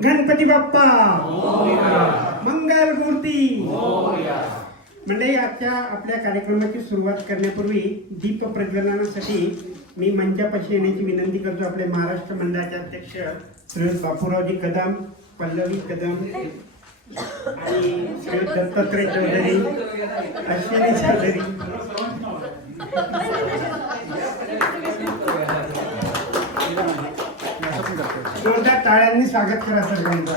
गणपती बाप्पा. मंगल मूर्ती. म्हणजे आजच्या आपल्या कार्यक्रमाची सुरुवात करण्यापूर्वी दीप प्रज्वलनासाठी मी मंचापाशी येण्याची विनंती करतो आपले महाराष्ट्र मंडळाचे अध्यक्ष श्री बापूरावजी कदम पल्लवी कदम आणि श्री दत्तात्रय चौधरी अश्विनी चौधरी. जोरदार टाळ्यांनी स्वागत करा सर्वांचं.